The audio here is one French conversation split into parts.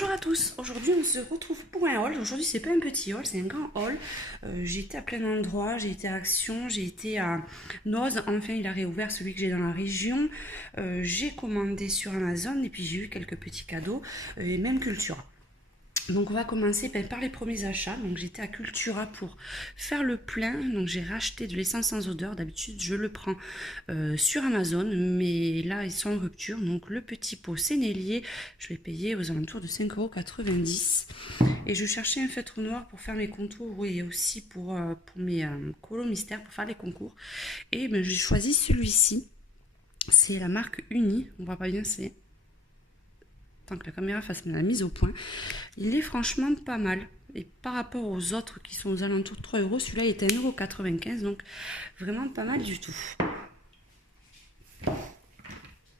Bonjour à tous, aujourd'hui on se retrouve pour un haul. Aujourd'hui c'est pas un petit haul, c'est un grand haul. J'ai été à plein d'endroits, j'ai été à Action, j'ai été à Noz, enfin il a réouvert celui que j'ai dans la région. J'ai commandé sur Amazon et puis j'ai eu quelques petits cadeaux et même Cultura. Donc on va commencer par les premiers achats. Donc j'étais à Cultura pour faire le plein. Donc j'ai racheté de l'essence sans odeur. D'habitude je le prends sur Amazon, mais là ils sont en rupture. Donc le petit pot Sénélier, je l'ai payé aux alentours de 5,90 €. Et je cherchais un feutre noir pour faire mes contours et aussi pour mes colos mystères, pour faire les concours. Et ben, j'ai choisi celui-ci. C'est la marque Uni. On voit pas bien, c'est... Tant que la caméra fasse la mise au point, il est franchement pas mal. Et par rapport aux autres qui sont aux alentours de 3 €, celui-là est à 1,95 €, donc vraiment pas mal du tout.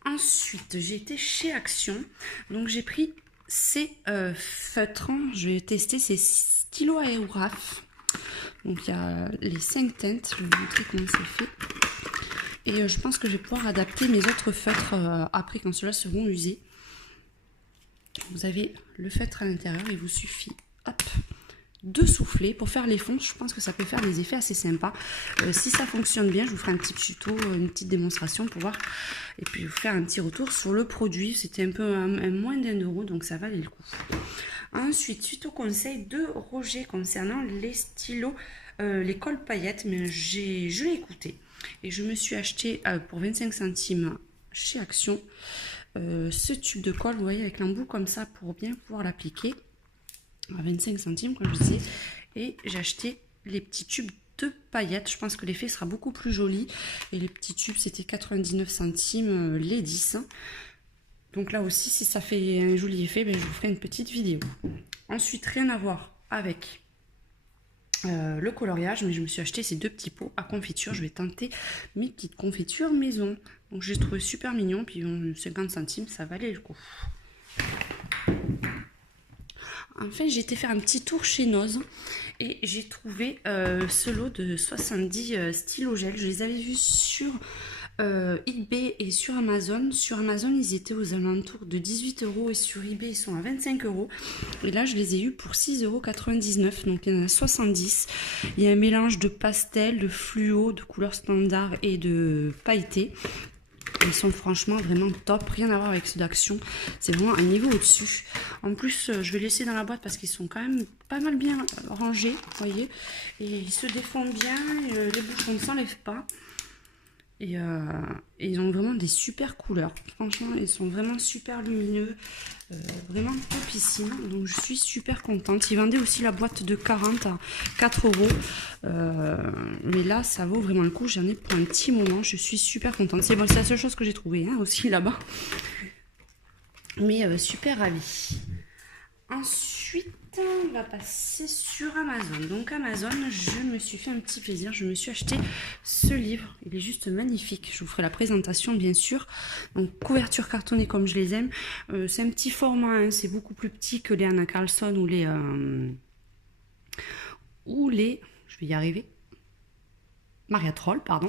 Ensuite, j'ai été chez Action, donc j'ai pris ces feutres. Je vais tester ces stylos aérographes. Donc il y a les 5 teintes, je vais vous montrer comment c'est fait. Et je pense que je vais pouvoir adapter mes autres feutres après quand ceux-là seront usés. Vous avez le feutre à l'intérieur, il vous suffit de souffler pour faire les fonds. Je pense que ça peut faire des effets assez sympas. Si ça fonctionne bien, je vous ferai un petit tuto, une petite démonstration pour voir et puis vous faire un petit retour sur le produit. C'était un peu moins d'1 €, donc ça valait le coup. Ensuite, suite au conseil de Roger concernant les stylos, les cols paillettes, mais je l'ai écouté et je me suis acheté pour 25 centimes chez Action ce tube de colle, vous voyez, avec l'embout comme ça pour bien pouvoir l'appliquer à 25 centimes comme je disais. Et j'ai acheté les petits tubes de paillettes, je pense que l'effet sera beaucoup plus joli. Et les petits tubes c'était 99 centimes les 10. Donc là aussi, si ça fait un joli effet, ben, je vous ferai une petite vidéo. Ensuite, rien à voir avec le coloriage, mais je me suis acheté ces deux petits pots à confiture. Je vais tenter mes petites confitures maison. Donc j'ai trouvé super mignon, puis 50 centimes, ça valait le coup. Enfin, j'ai été faire un petit tour chez Noz et j'ai trouvé ce lot de 70 stylos gel. Je les avais vus sur eBay et sur Amazon. Sur Amazon, ils étaient aux alentours de 18 € et sur eBay, ils sont à 25 €. Et là, je les ai eus pour 6,99 €. Donc, il y en a 70. Il y a un mélange de pastel, de fluo, de couleurs standard et de pailleté. Ils sont franchement vraiment top, rien à voir avec ceux d'Action, c'est vraiment un niveau au-dessus. En plus, je vais laisser dans la boîte parce qu'ils sont quand même pas mal bien rangés, vous voyez. Et ils se défendent bien, les bouchons ne s'enlèvent pas. Et ils ont vraiment des super couleurs. Franchement, ils sont vraiment super lumineux, vraiment topissime. Donc je suis super contente. Ils vendaient aussi la boîte de 40 à 4 €. Mais là, ça vaut vraiment le coup. J'en ai pour un petit moment. Je suis super contente. C'est bon, c'est la seule chose que j'ai trouvée aussi là-bas. Mais super ravie. Ensuite, on va passer sur Amazon. Donc Amazon, je me suis fait un petit plaisir. Je me suis acheté ce livre. Il est juste magnifique. Je vous ferai la présentation, bien sûr. Donc couverture cartonnée comme je les aime. C'est un petit format. Hein. C'est beaucoup plus petit que les Anna Carlson ou les... je vais y arriver. Maria Troll, pardon.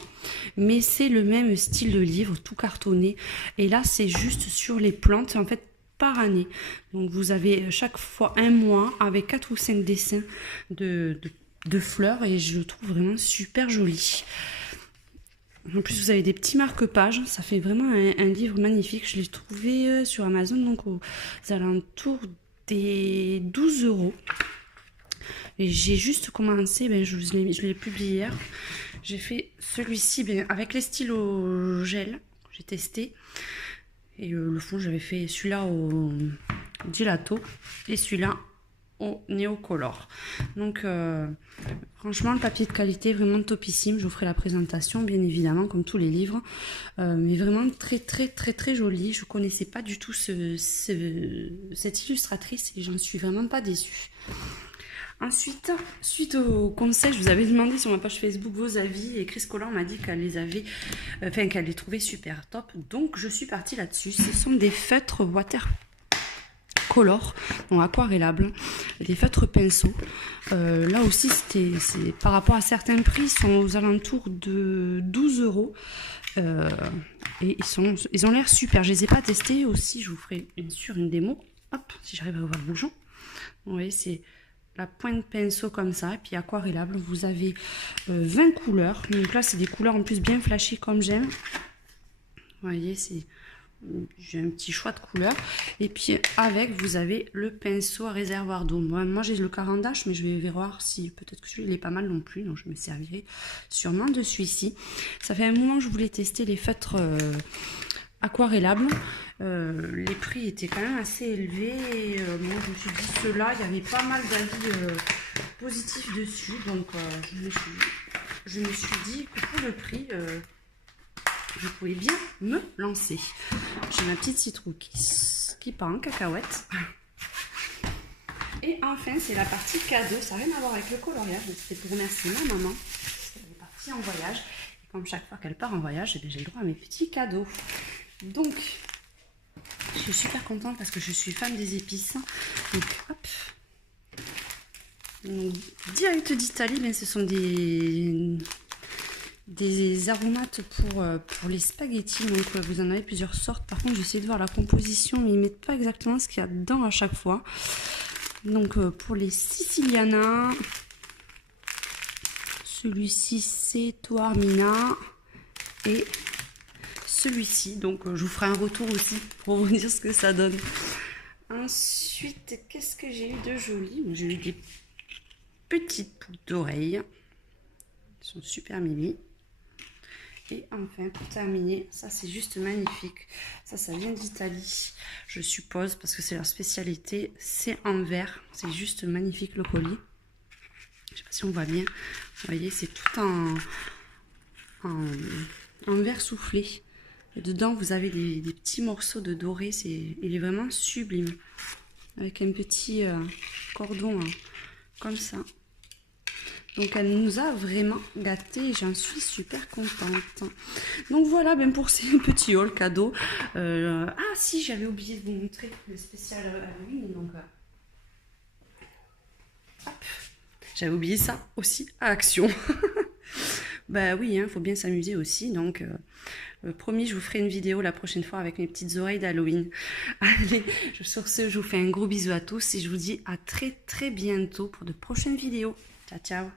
Mais c'est le même style de livre, tout cartonné. Et là, c'est juste sur les plantes. En fait, par année. Donc vous avez chaque fois un mois avec 4 ou 5 dessins de fleurs et je le trouve vraiment super joli. En plus vous avez des petits marque-pages, ça fait vraiment un livre magnifique. Je l'ai trouvé sur Amazon donc aux alentours des 12 €. Et j'ai juste commencé, je l'ai publié hier. J'ai fait celui-ci avec les stylos gel, j'ai testé. Et le fond, j'avais fait celui-là au gelato et celui-là au néocolor. Donc, franchement, le papier de qualité, vraiment topissime. Je vous ferai la présentation, bien évidemment, comme tous les livres. Mais vraiment très, très, très, très joli. Je ne connaissais pas du tout cette illustratrice et j'en suis vraiment pas déçue. Ensuite, suite au conseil, je vous avais demandé sur ma page Facebook vos avis et Chris Collant m'a dit qu'elle les avait, qu'elle les trouvait super top. Donc je suis partie là-dessus. Ce sont des feutres watercolor, donc aquarellables, des feutres pinceaux. Là aussi, c'est par rapport à certains prix, ils sont aux alentours de 12 €. Et ils ont l'air super. Je les ai pas testés aussi. Je vous ferai bien sûr une démo hop, si j'arrive à ouvrir le bouchon. Vous voyez, c'est la pointe pinceau comme ça. Et puis aquarellable, vous avez 20 couleurs. Donc là, c'est des couleurs en plus bien flashy comme j'aime. Vous voyez, j'ai un petit choix de couleurs. Et puis avec, vous avez le pinceau à réservoir d'eau. Moi, j'ai le Caran-d'Ache, mais je vais voir si peut-être que celui-là est pas mal non plus. Donc je me servirai sûrement de celui-ci. Ça fait un moment que je voulais tester les feutres aquarellables. Les prix étaient quand même assez élevés. Et, moi, je me suis dit ceux-là, il y avait pas mal d'avis positifs dessus. Donc je me suis dit que pour le prix... je pouvais bien me lancer. J'ai ma petite citrouille qui part en cacahuète. Et enfin, c'est la partie cadeau. Ça n'a rien à voir avec le coloriage, mais c'était pour remercier ma maman. Elle est partie en voyage. Et comme chaque fois qu'elle part en voyage, eh j'ai le droit à mes petits cadeaux. Donc, je suis super contente parce que je suis fan des épices. Donc, hop. Donc, direct d'Italie, mais ce sont des aromates pour les spaghettis. Donc vous en avez plusieurs sortes. Par contre, j'essaie de voir la composition, mais ils mettent pas exactement ce qu'il y a dedans à chaque fois. Donc pour les siciliana, celui-ci c'est Taormina et celui-ci. Donc je vous ferai un retour aussi pour vous dire ce que ça donne. Ensuite, qu'est-ce que j'ai eu de joli? J'ai eu des petites boucles d'oreilles. Elles sont super mimi. Et enfin, pour terminer, ça c'est juste magnifique. Ça vient d'Italie, je suppose, parce que c'est leur spécialité. C'est en verre, c'est juste magnifique le colis. Je sais pas si on voit bien. Vous voyez, c'est tout en verre soufflé. Et dedans, vous avez des petits morceaux de doré. Il est vraiment sublime. Avec un petit cordon comme ça. Donc elle nous a vraiment gâtés et j'en suis super contente. Donc voilà, ben pour ces petits hauls cadeaux. Ah si, j'avais oublié de vous montrer le spécial Halloween. Donc hop, j'avais oublié ça aussi à Action. Bah oui, il faut bien s'amuser aussi. Donc promis, je vous ferai une vidéo la prochaine fois avec mes petites oreilles d'Halloween. Allez, sur ce, je vous fais un gros bisou à tous et je vous dis à très bientôt pour de prochaines vidéos. Ciao, ciao.